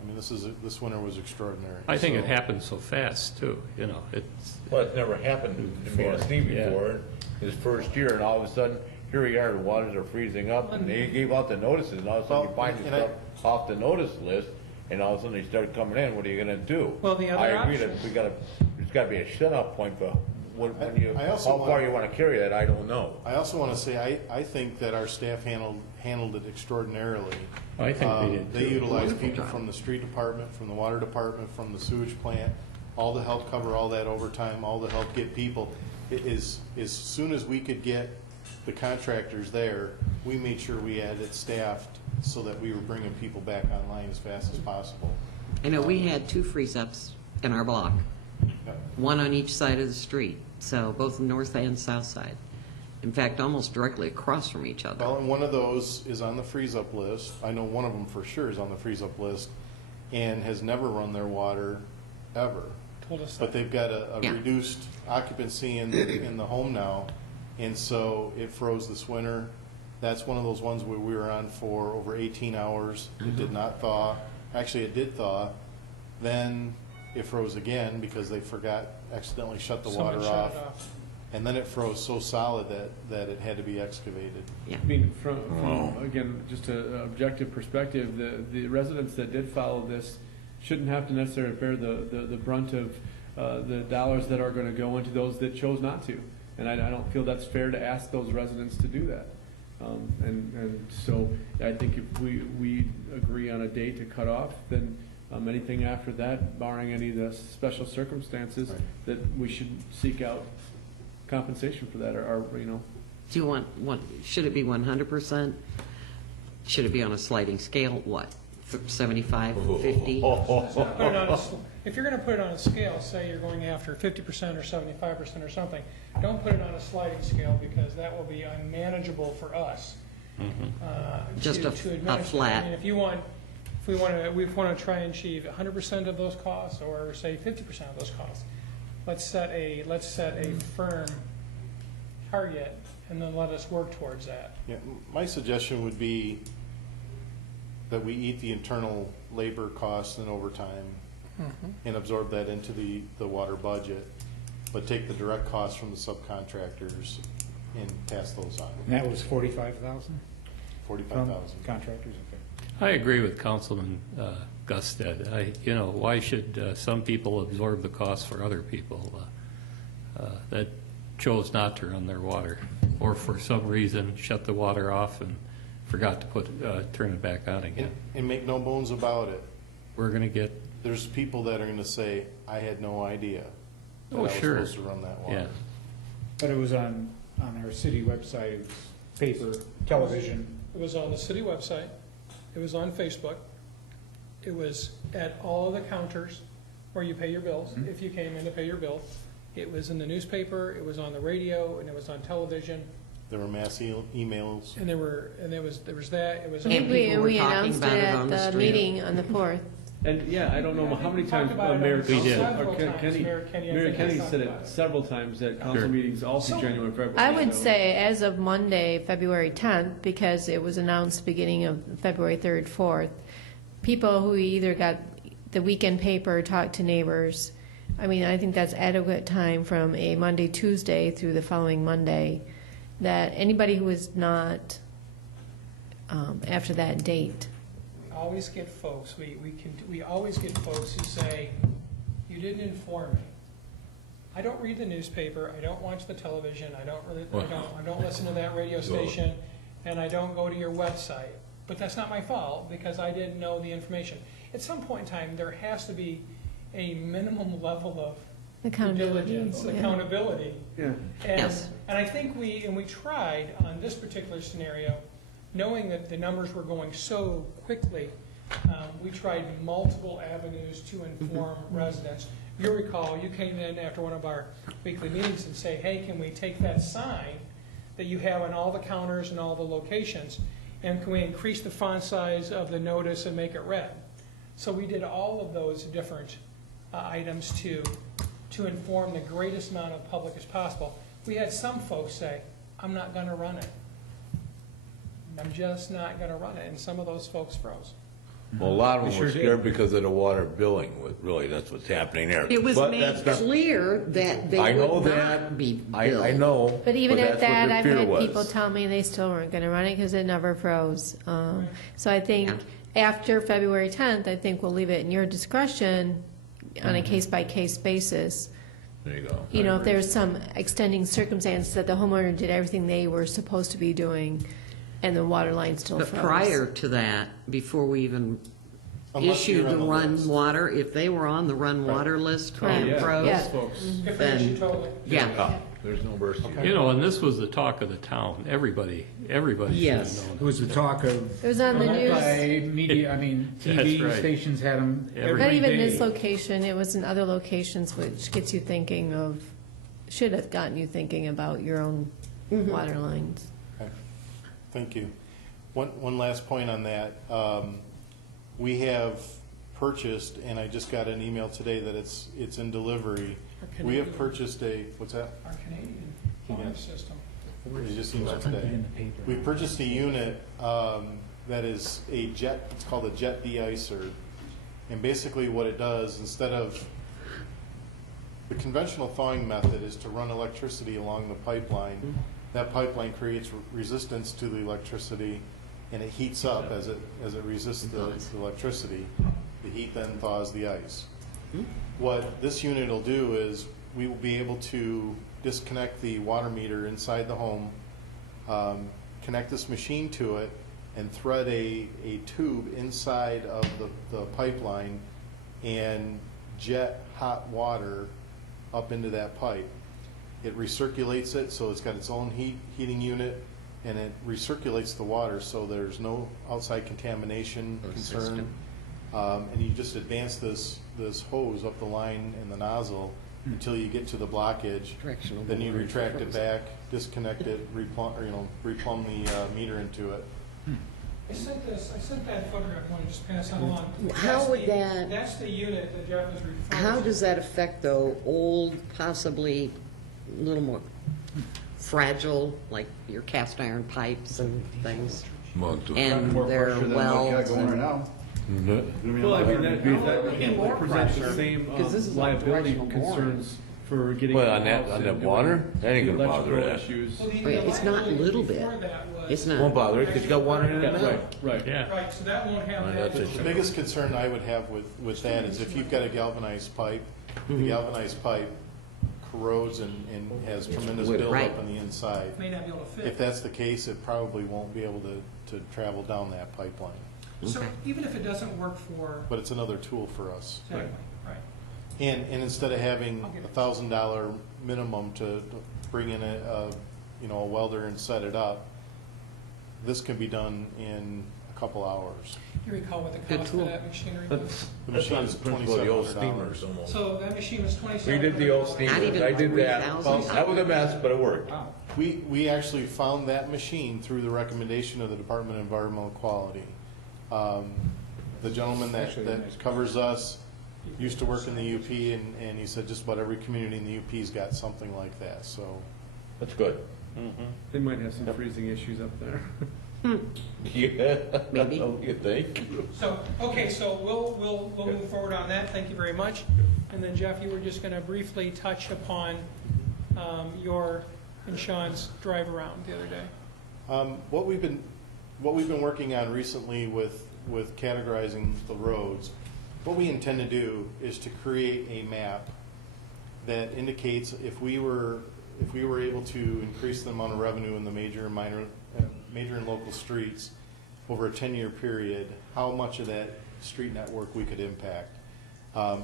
I mean, this winter was extraordinary. I think So- it happened so fast too. Well, it's never happened in Manistee Yeah. before, his first year, and all of a sudden, here we are, the waters are freezing up, and they gave out the notices, and all of a sudden you Well, find and yourself off the notice list, and all of a sudden they start coming in, what are you gonna do? Well, the other I agree that option- there's gotta be a shut-off point for how I also far want- you wanna carry that, I don't know. I also want to say, I think that our staff handled it extraordinarily. I think they did, They too. utilized people from the street department, from the water department, from the sewage plant, all to help cover all that overtime, all to help get people. As soon as we could get the contractors there, we made sure we had it staffed so that we were bringing people back online as fast as possible. I know we had 2 freeze-ups in our block, one on each side of the street, so both the north and south side. In fact, almost directly across from each other. Well, and one of those is on the freeze-up list. I know one of them for sure is on the freeze-up list and has never run their water ever. Told us But that. they've got a Yeah. reduced occupancy in the home now, and so it froze this winter. That's one of those ones where we were on for over 18 hours. It did not thaw. Actually, it did thaw. Then it froze again because they accidentally shut the Someone water shut off. it off. And then it froze so solid that it had to be excavated. Yeah. I mean, from again, just an objective perspective, the residents that did follow this shouldn't have to necessarily bear the brunt of the dollars that are going to go into those that chose not to. And I don't feel that's fair to ask those residents to do that. And so I think if we agree on a date to cut off, then anything after that, barring any of the special circumstances, Right. that we should seek out compensation for that, or Do you want, should it be 100%? Should it be on a sliding scale? What, 75, 50? If you're going to put it on a scale, say you're going after 50% or 75% or something, don't put it on a sliding scale because that will be unmanageable for us. Just to a administer. flat. I mean, if we want to try and achieve 100% of those costs, or say 50% of those costs, let's set a firm target and then let us work towards that. Yeah, my suggestion would be that we eat the internal labor costs and overtime and absorb that into the water budget, but take the direct costs from the subcontractors and pass those on. And that was 45,000 from 45,000. contractors, okay. I agree with Councilman Gusted. Why should some people absorb the cost for other people that chose not to run their water, or for some reason shut the water off and forgot to turn it back on again? And make no bones about it, We're going to get, there's people that are gonna say, I had no idea that I Oh, was sure. supposed to run that water. yeah. But it was on our city website, it was paper, television. It was on the city website, it was on Facebook, it was at all of the counters where you pay your bills, if you came in to pay your bill. It was in the newspaper, it was on the radio, and it was on television, There were mass emails. and there was that, it was. And And people were we talking announced about it it on the at the street. meeting on the 4th. And yeah, I don't know how many We times talked about it Mayor on We did. several Kenny, times. Mayor Kenny, I Mayor think, Kenny has said talked about it several times at council Sure. meetings, all through So, January, February. I would so- say as of Monday, February 10th, because it was announced beginning of February 3rd, 4th, people who either got the weekend paper, talked to neighbors, I mean, I think that's adequate time from a Monday, Tuesday through the following Monday, that anybody who is not after that date. Always get folks, we always get folks who say, you didn't inform me. I don't read the newspaper, I don't watch the television, I don't listen to that radio station, and I don't go to your website. But that's not my fault, because I didn't know the information. At some point in time, there has to be a minimum level of Accountability, diligence, yeah. accountability. Yeah. Yes. And I think we tried on this particular scenario, knowing that the numbers were going so quickly, we tried multiple avenues to inform residents. You recall, you came in after one of our weekly meetings and say, hey, can we take that sign that you have on all the counters and all the locations, and can we increase the font size of the notice and make it red? So we did all of those different items to inform the greatest amount of public as possible. We had some folks say, I'm not going to run it. I'm just not going to run it. And some of those folks froze. Well, a lot of them They were sure did. scared because of the water billing, really, that's what's happening there. It was But made that's not- clear that they I know would that. not be I billed. know. But even at that's what that, the I've fear had was. people tell me they still weren't going to run it because it never froze. So I think after February 10th, I think we'll leave it in your discretion on a case-by-case basis. There you go. You know, if there's some extending circumstance that the homeowner did everything they were supposed to be doing and the water line still But froze. prior to that, before we even Unless issued you're the on the run list. water, if they were on the run water list Correct. and Yeah, froze, Yeah. those folks. Different Then- issue totally. yeah. Ah, there's no mercy. You know, and this was the talk of the town. Everybody should Yes. have It known. was the talk of. It was on the news. By media, I mean, That's TV right. stations had them every Not even day. this location, it was in other locations, which gets you thinking of, should have gotten you thinking about your own water lines. Okay. Thank you. One last point on that. We have purchased, and I just got an email today that it's in delivery. We have purchased what's that? Our Canadian water system. It just emailed today. We purchased a unit that is a jet, it's called a jet de-icer. And basically what it does, instead of, the conventional thawing method is to run electricity along the pipeline. That pipeline creates resistance to the electricity, and it heats up as it resists the electricity. The heat then thaws the ice. What this unit will do is we will be able to disconnect the water meter inside the home, connect this machine to it, and thread a tube inside of the pipeline and jet hot water up into that pipe. It recirculates it, so it's got its own heating unit, and it recirculates the water so there's no outside contamination concern. And you just advance this hose up the line in the nozzle until you get to the blockage. Directional Then you board. retract it back, disconnect it, replumb the meter into it. I sent that photograph, I want to just pass that along. How That's would the- that- That's the unit that Jeff was referring to. How does that affect, though, old, possibly a little more fragile, like your cast iron pipes and things? And their wells and... Well, I mean, that more presents the pressure, same because this is like liability directional boring. concerns for getting. Well, in the on house that and water, doing that ain't the gonna bother electrical that. issues. So the Wait, it's not a liability little bit. before that was- It's Won't not. bother it because you got water in it now. Right. Yeah. Right, so that won't have Well, that. that's The biggest concern I would have with that is if you've got a galvanized pipe, the galvanized pipe corrodes and has tremendous buildup Right. on the inside. May not be able to fit. If that's the case, it probably won't be able to travel down that pipeline. So Okay. even if it doesn't work for, But it's another tool for us. exactly, right. And instead of having $1,000 minimum to bring in a welder and set it up, this can be done in a couple hours. You recall what the Good cost of tool. that machinery That's, was? The that's machine on is the principle of the old $2,700. steamers almost. So that machine was $2,700. We did the old Not steamers, even I did that. 3,000? Well, that was a mess, but it worked. We actually found that machine through the recommendation of the Department of Environmental Quality. The gentleman that covers us used to work in the UP, and he said just about every community in the UP's got something like that, so. That's good. They might have some freezing issues up there. Yeah. Maybe. You think? So, okay, so we'll move forward on that. Thank you very much. And then Jeff, you were just going to briefly touch upon your and Sean's drive around the other day. What we've been working on recently with categorizing the roads, what we intend to do is to create a map that indicates if we were able to increase the amount of revenue in the major and local streets over a 10-year period, how much of that street network we could impact.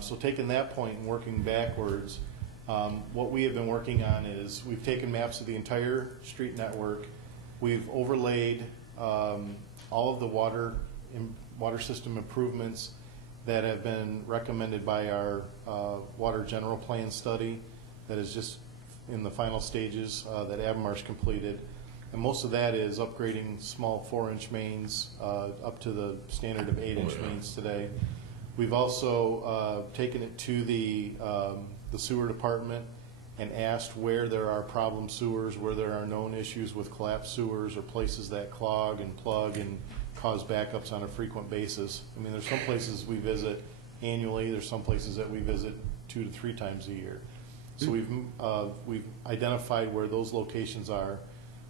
So taking that point and working backwards, what we have been working on is we've taken maps of the entire street network. We've overlaid all of the water system improvements that have been recommended by our water general plan study that is just in the final stages that Avmar's completed. And most of that is upgrading small 4-inch mains up to the standard of 8-inch mains today. We've also taken it to the sewer department and asked where there are problem sewers, where there are known issues with collapsed sewers or places that clog and plug and cause backups on a frequent basis. I mean, there's some places we visit annually, there's some places that we visit 2 to 3 times a year. So we've identified where those locations are.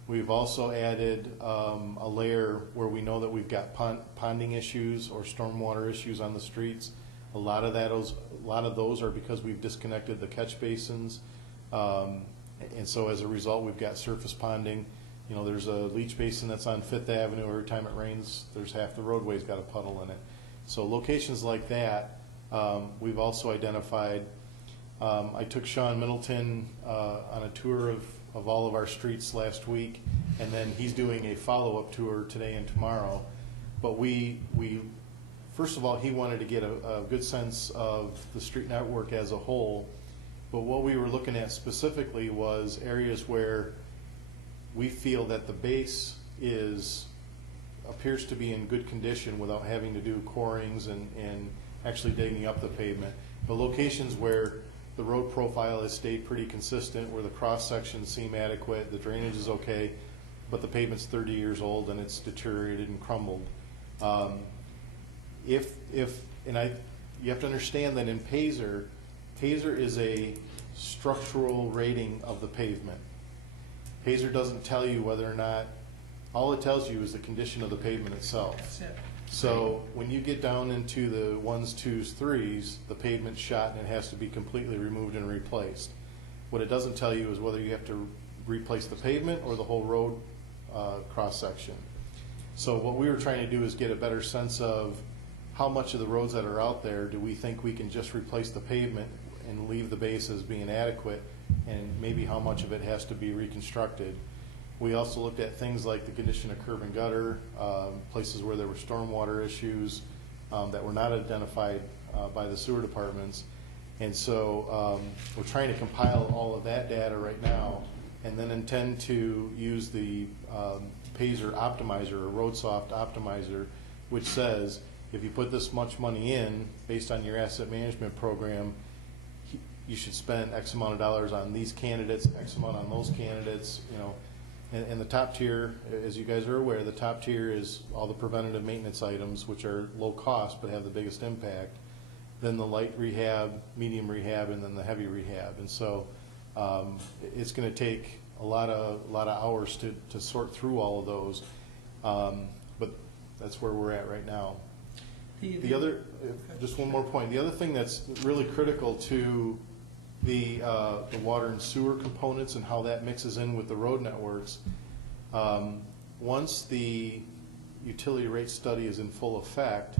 We've also added a layer where we know that we've got ponding issues or stormwater issues on the streets. A lot of those are because we've disconnected the catch basins, and so as a result, we've got surface ponding. You know, there's a leach basin that's on 5th Avenue. Every time it rains, there's half the roadway's got a puddle in it. So locations like that, we've also identified. I took Sean Middleton on a tour of all of our streets last week, and then he's doing a follow-up tour today and tomorrow. But we first of all, he wanted to get a good sense of the street network as a whole. But what we were looking at specifically was areas where we feel that the base appears to be in good condition without having to do corings and actually digging up the pavement. The locations where the road profile has stayed pretty consistent, where the cross sections seem adequate, the drainage is okay, but the pavement's 30 years old and it's deteriorated and crumbled. You have to understand that in Pazer is a structural rating of the pavement. Pazer doesn't tell you whether or not, all it tells you is the condition of the pavement itself. That's it. So when you get down into the 1s, 2s, 3s, the pavement's shot and it has to be completely removed and replaced. What it doesn't tell you is whether you have to replace the pavement or the whole road cross section. So what we were trying to do is get a better sense of how much of the roads that are out there do we think we can just replace the pavement and leave the base as being adequate, and maybe how much of it has to be reconstructed. We also looked at things like the condition of curb and gutter, places where there were stormwater issues that were not identified by the sewer departments. And so we're trying to compile all of that data right now and then intend to use the Pazer optimizer or RoadSoft optimizer, which says if you put this much money in based on your asset management program, you should spend X amount of dollars on these candidates, X amount on those candidates, you know. And the top tier, as you guys are aware, the top tier is all the preventative maintenance items, which are low cost but have the biggest impact. Then the light rehab, medium rehab, and then the heavy rehab. And so it's going to take a lot of hours to sort through all of those. But that's where we're at right now. The other, just one more point. The other thing that's really critical to the water and sewer components and how that mixes in with the road networks. Once the utility rate study is in full effect,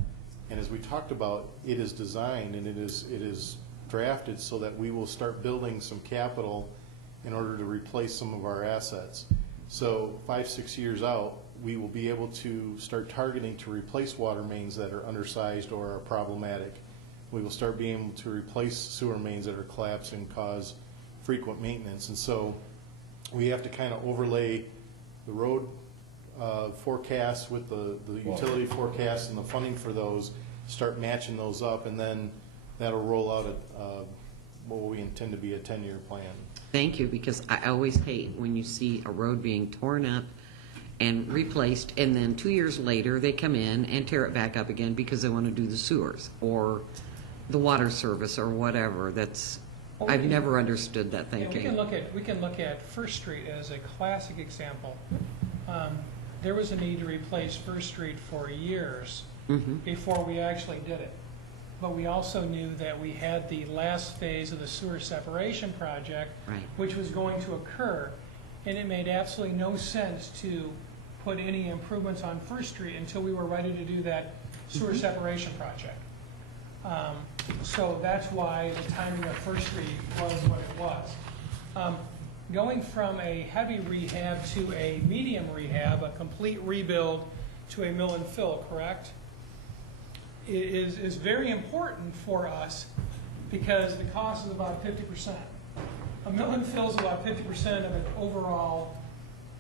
and as we talked about, it is designed and it is drafted so that we will start building some capital in order to replace some of our assets. So 5-6 years out, we will be able to start targeting to replace water mains that are undersized or are problematic. We will start being able to replace sewer mains that are collapsed and cause frequent maintenance. And so we have to kind of overlay the road forecasts with the utility forecasts and the funding for those, start matching those up, and then that'll roll out what we intend to be a 10-year plan. Thank you, because I always hate when you see a road being torn up and replaced, and then 2 years later they come in and tear it back up again because they want to do the sewers or the water service or whatever. That's, Well, we I've can- never understood that Yeah, thinking. we can look at First Street as a classic example. There was a need to replace First Street for years before we actually did it. But we also knew that we had the last phase of the sewer separation project, Right. which was going to occur, and it made absolutely no sense to put any improvements on First Street until we were ready to do that sewer separation project. So that's why the timing of First Street was what it was. Going from a heavy rehab to a medium rehab, a complete rebuild to a mill and fill, correct? Is very important for us because the cost is about 50%. A mill and fill is about 50% of an overall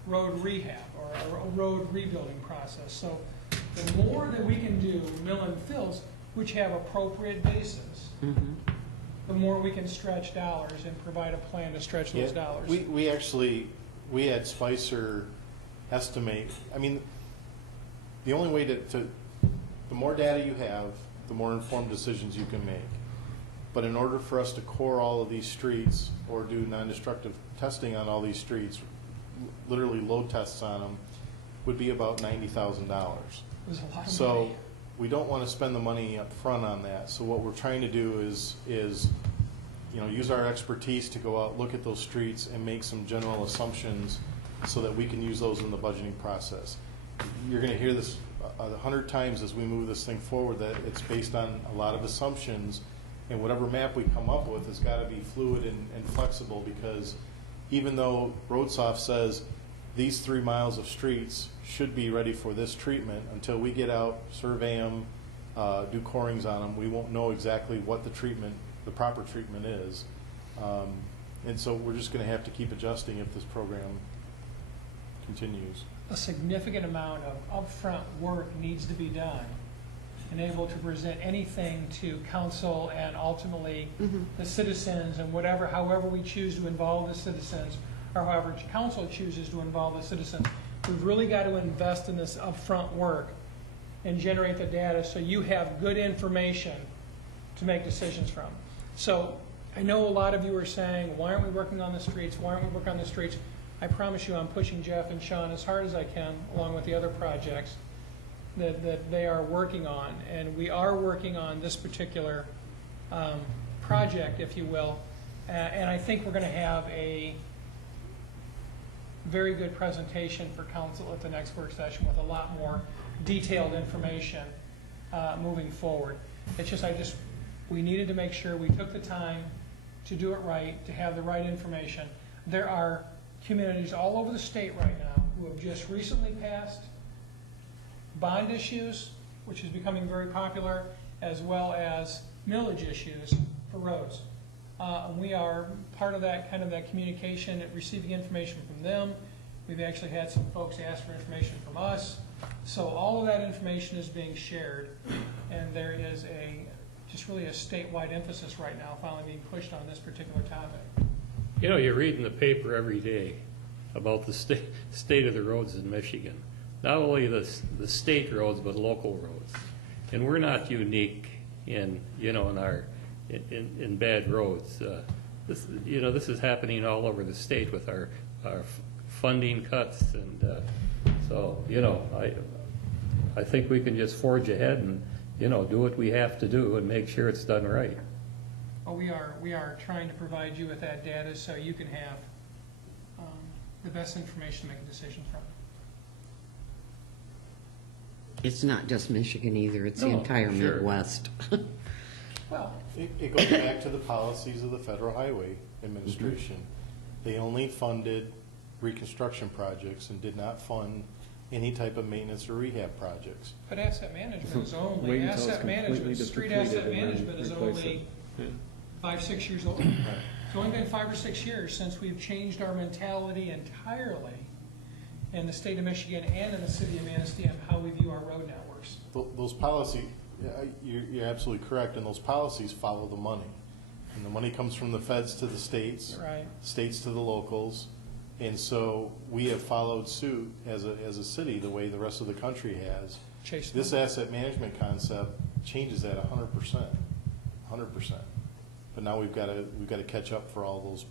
road rehab or a road rebuilding process. So the more that we can do mill and fills, which have appropriate bases, the more we can stretch dollars and provide a plan to stretch those dollars. We had Spicer estimate, I mean, the only way to the more data you have, the more informed decisions you can make. But in order for us to core all of these streets or do non-destructive testing on all these streets, literally load tests on them, would be about $90,000. It was a lot of money. So we don't want to spend the money up front on that. So what we're trying to do is use our expertise to go out, look at those streets, and make some general assumptions so that we can use those in the budgeting process. You're going to hear this 100 times as we move this thing forward, that it's based on a lot of assumptions, and whatever map we come up with has got to be fluid and flexible, because even though RoadSoft says these 3 miles of streets should be ready for this treatment, until we get out, survey them, do corings on them, we won't know exactly what the proper treatment is. And so we're just going to have to keep adjusting if this program continues. A significant amount of upfront work needs to be done and able to present anything to council and ultimately the citizens and however we choose to involve the citizens, or however council chooses to involve the citizens. We've really got to invest in this upfront work and generate the data so you have good information to make decisions from. So I know a lot of you are saying, why aren't we working on the streets? Why aren't we working on the streets? I promise you I'm pushing Jeff and Sean as hard as I can, along with the other projects that they are working on. And we are working on this particular project, if you will. And I think we're going to have a very good presentation for council at the next work session with a lot more detailed information moving forward. It's just, we needed to make sure we took the time to do it right, to have the right information. There are communities all over the state right now who have just recently passed bond issues, which is becoming very popular, as well as millage issues for roads. We are part of that communication, receiving information from them. We've actually had some folks ask for information from us. So all of that information is being shared, and there is just really a statewide emphasis right now finally being pushed on this particular topic. You know, you read in the paper every day about the state of the roads in Michigan. Not only the state roads, but local roads. And we're not unique in bad roads. This is happening all over the state with our funding cuts, and so I think we can just forge ahead and do what we have to do and make sure it's done right. Well, we are trying to provide you with that data so you can have the best information to make a decision from. It's not just Michigan either, it's the No, entire sure. Midwest. Well, It goes back to the policies of the Federal Highway Administration. They only funded reconstruction projects and did not fund any type of maintenance or rehab projects. but asset management is Wait only, until it's asset completely management, street depleted asset and then management is replace it. only Yeah. 5-6 years old. It's only been 5 or 6 years since we've changed our mentality entirely in the state of Michigan and in the city of Manistee on how we view our road networks. Those policies, you're absolutely correct, and those policies follow the money. And the money comes from the feds to the states, Right. states to the locals. And so we have followed suit as a city the way the rest of the country has. Chase This them. asset management concept changes that 100%. 100%. But now we've got to catch up for all those,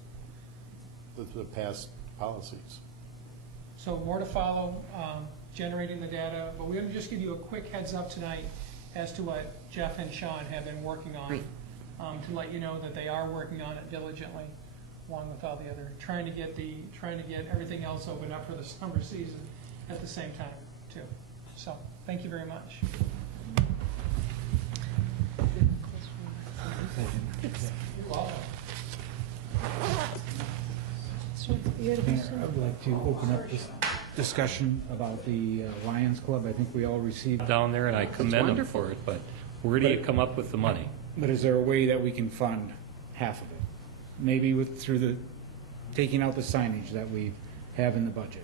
the past policies. So more to follow, generating the data, but we're going to just give you a quick heads up tonight as to what Jeff and Sean have been working on, Great. To let you know that they are working on it diligently, along with all the other, trying to get everything else opened up for the summer season at the same time, too. So, thank you very much. You're welcome. Mayor, I would like to open up this discussion about the Lions Club. I think we all received, Down there, and I commend them for it, but where do you come up with the money? but is there a way that we can fund half of it? Maybe through the, taking out the signage that we have in the budget.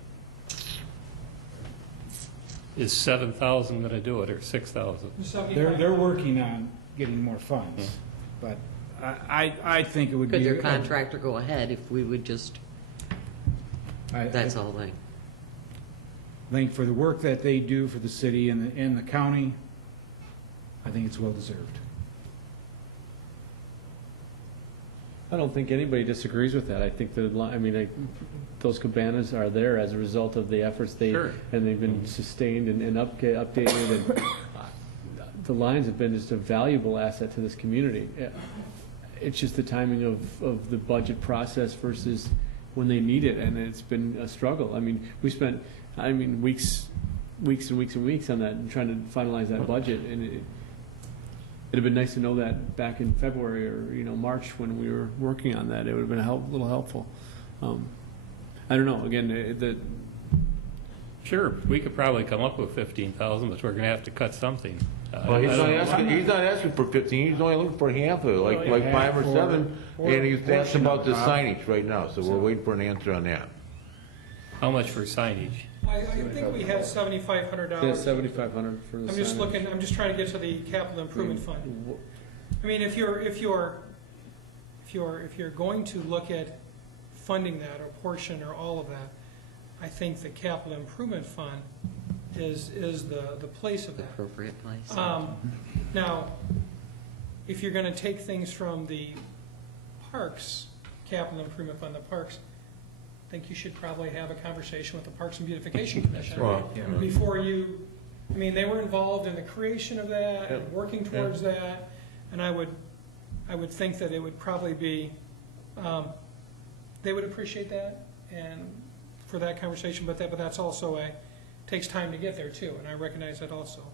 Is 7,000 going to do it, or 6,000? They're working on getting more funds, but I think it would be. Could their contractor go ahead if we would just, that's all they. I think for the work that they do for the city and the county, I think it's well deserved. I don't think anybody disagrees with that. I think those cabanas are there as a result of the efforts and they've been sustained and updated, and the lines have been just a valuable asset to this community. It's just the timing of the budget process versus when they need it, and it's been a struggle. I mean, we spent, weeks and weeks and weeks on that and trying to finalize that budget, and it'd have been nice to know that back in February or March when we were working on that. It would have been a little helpful. I don't know. Again, Sure, we could probably come up with 15,000, but we're going to have to cut something. Well, he's not asking for 15, he's only looking for half of it, like 5 or 7, and he's asking about the signage right now, so we're waiting for an answer on that. How much for signage? I think we have $7,500. yeah, 7,500 for the I'm just signage. looking, I'm just trying to get to the capital improvement fund. I mean, if you're going to look at funding that, or portion, or all of that, I think the capital improvement fund is the place of The that. appropriate place. Now, if you're gonna take things from the parks, capital improvement fund, the parks, I think you should probably have a conversation with the Parks and Beautification Commission. Before you, they were involved in the creation of that, and working towards that, and I would think that it would probably be, they would appreciate that, and for that conversation, but that's also takes time to get there too, and I recognize that also.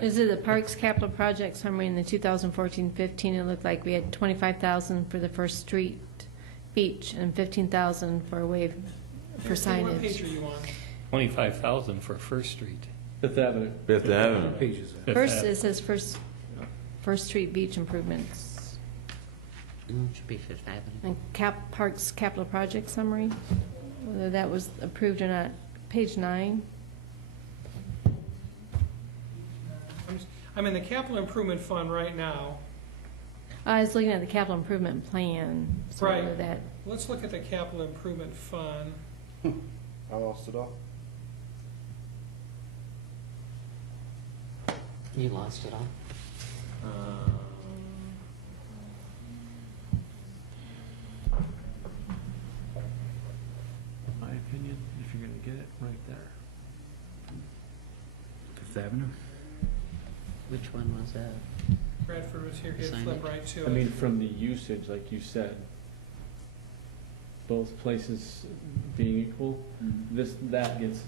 Is it the Parks Capital Project summary in the 2014-15? It looked like we had 25,000 for the First Street beach and 15,000 for a wave for What page signage. are you on? 25,000 for First Street. Fifth Avenue. Fifth Avenue. Pages. First, it says First Street beach improvements. Should be Fifth Avenue. And Parks Capital Project summary, whether that was approved or not, page 9. I'm in the capital improvement fund right now. I was looking at the capital improvement plan. So Right. whether that, Let's look at the capital improvement fund. I lost it all. You lost it all? My opinion, if you're going to get it, right there. Fifth Avenue? Which one was that? Bradford was here, he'd Sign flip it. right to it. From the usage, like you said, both places being equal, that gets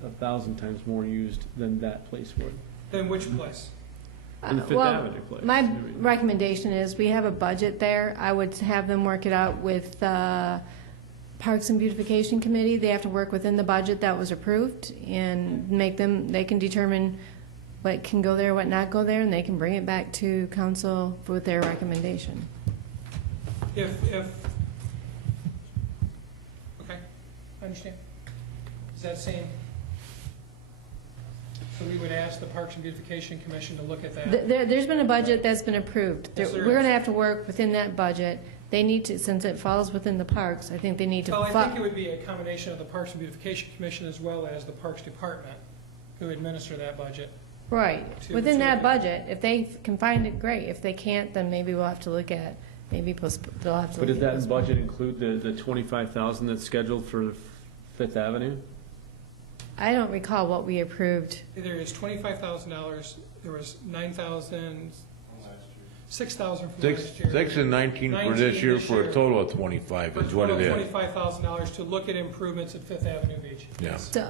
1,000 times more used than that place would. Then which place? In the Fifth well, Avenue place. my recommendation is we have a budget there. I would have them work it out with Parks and Beautification Committee. They have to work within the budget that was approved and they can determine what can go there, what not go there, and they can bring it back to council with their recommendation. Okay, I understand. Is that same? So we would ask the Parks and Beautification Commission to look at that? There's been a budget that's been approved. Yes, there We're going to is. have to work within that budget. They need to, since it falls within the parks, I think they need to. Well, I think it would be a combination of the Parks and Beautification Commission as well as the Parks Department who administer that budget. Right, to- within to that look budget, if they can find it, great. If they can't, then maybe we'll have to look at, they'll have to But look did at that this. budget include the 25,000 that's scheduled for Fifth Avenue? I don't recall what we approved. There is $25,000, there was 9,000, 6,000 from last year. 6 and 19 for this 19 year this for a year. total of 25 For a is what total it of is. $25,000 to look at improvements at Fifth Avenue Beach. Yeah. So,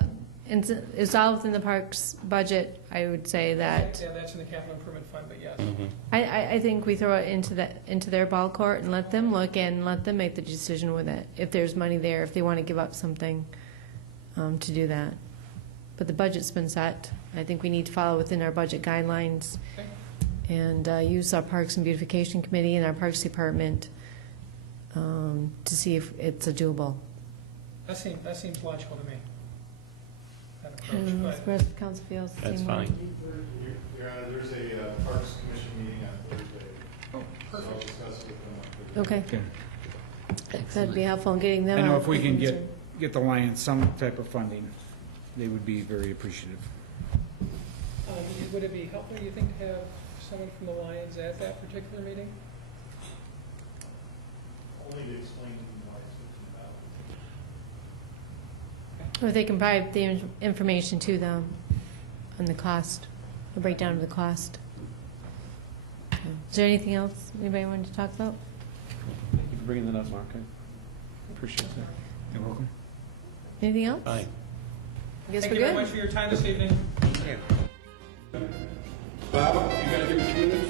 and it's all within the parks budget, I would say that. Yeah, that's in the capital improvement fund, but yes. I think we throw it into their ball court and let them look and let them make the decision with it. If there's money there, if they want to give up something to do that. But the budget's been set. I think we need to follow within our budget guidelines Okay. and use our Parks and Beautification Committee and our Parks Department to see if it's a doable. That seems logical to me, that approach, And but the rest of the council feels the That's same way. fine. Your Honor, there's a Parks Commission meeting on Thursday. oh, So I'll perfect. discuss it with them on Thursday. Okay, that'd be helpful in getting them. I know out. if we can get the Lions some type of funding, they would be very appreciative. Would it be helpful, you think, to have someone from the Lions at that particular meeting? Only to explain why it's $15,000. Or if they can provide the information to them on the cost, the breakdown of the cost. Okay. Is there anything else anybody wanted to talk about? Thank you for bringing that up, Mark. I appreciate that. You're welcome. Anything else? Fine. I guess Thank we're you very good. much for your time this evening. Bob, you gotta give a few minutes?